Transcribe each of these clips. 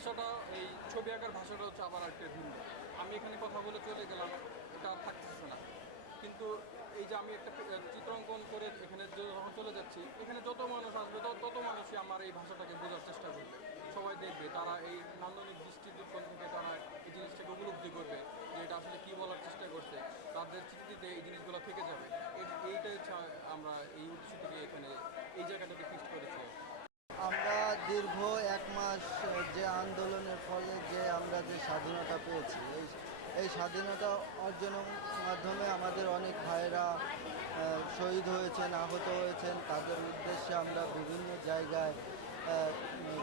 ভাষাটা, এই ছবি আঁকার ভাষাটা হচ্ছে আবার একটা ভিন্ন। আমি এখানে কথা বলে চলে গেলাম, এটা আর থাকতেছে না। কিন্তু এই যে আমি একটা চিত্রাঙ্কন করে এখানে যখন চলে যাচ্ছি, এখানে যত মানুষ আসবে, তত মানুষই আমার এই ভাষাটাকে বোঝার চেষ্টা করবে। সবাই দেখবে, তারা এই নান্দনিক দৃষ্টিকোণ থেকে তারা এই জিনিসটাকে উপলব্ধি করবে, যে এটা আসলে কী বলার চেষ্টা করছে, তাদের স্মৃতিতে এই জিনিসগুলো থেকে যাবে। এই- এইটাই হচ্ছে আমরা এই উদ্দেশ্য থেকে এখানে এই জায়গাটাকে ফিক্সড করেছি আমরা দীর্ঘ এক মাস যে আন্দোলনের ফলে যে আমরা যে স্বাধীনতা পেয়েছি, এই এই স্বাধীনতা অর্জনের মাধ্যমে আমাদের অনেক ভাইরা শহীদ হয়েছেন, আহত হয়েছেন। তাদের উদ্দেশ্যে আমরা বিভিন্ন জায়গায়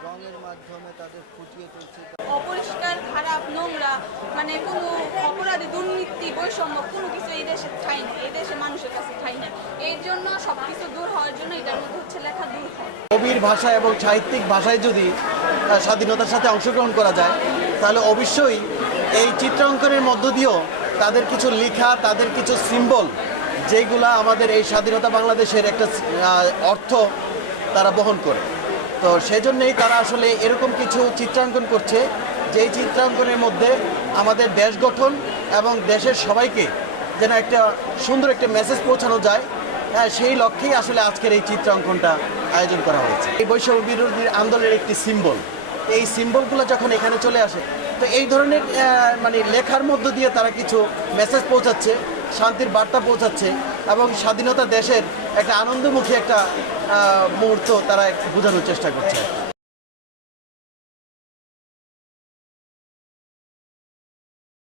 রঙের মাধ্যমে তাদের ফুটিয়ে তুলছি। অপরিষ্কার, খারাপ, নোংরা মানে কোনো অপরাধী, দুর্নীতি, বৈষম্য কোনো কিছু এই দেশে ঠাই এই দেশে মানুষের কাছে ঠাই নেই। এই জন্য সব কিছু দূর হওয়ার কবির ভাষা এবং সাহিত্যিক ভাষায় যদি স্বাধীনতার সাথে অংশগ্রহণ করা যায়, তাহলে অবশ্যই এই চিত্রাঙ্কনের মধ্য দিয়েও তাদের কিছু লেখা, তাদের কিছু সিম্বল যেগুলা আমাদের এই স্বাধীনতা বাংলাদেশের একটা অর্থ তারা বহন করে। তো সেজন্যই তারা আসলে এরকম কিছু চিত্রাঙ্কন করছে, যেই চিত্রাঙ্কনের মধ্যে আমাদের দেশ গঠন এবং দেশের সবাইকে যেন একটা সুন্দর একটা মেসেজ পৌঁছানো যায় সেই লক্ষ্যেই আসলে আজকের এই চিত্রাঙ্কনটা আয়োজন করা হয়েছে। এই বৈষম্য বিরোধী আন্দোলনের একটি সিম্বল। এই সিম্বলগুলো যখন এখানে চলে আসে, তো এই ধরনের মানে লেখার মধ্য দিয়ে তারা কিছু মেসেজ পৌঁছাচ্ছে, শান্তির বার্তা পৌঁছাচ্ছে এবং স্বাধীনতা দেশের একটা আনন্দমুখী একটা মুহূর্ত তারা বোঝানোর চেষ্টা করছে।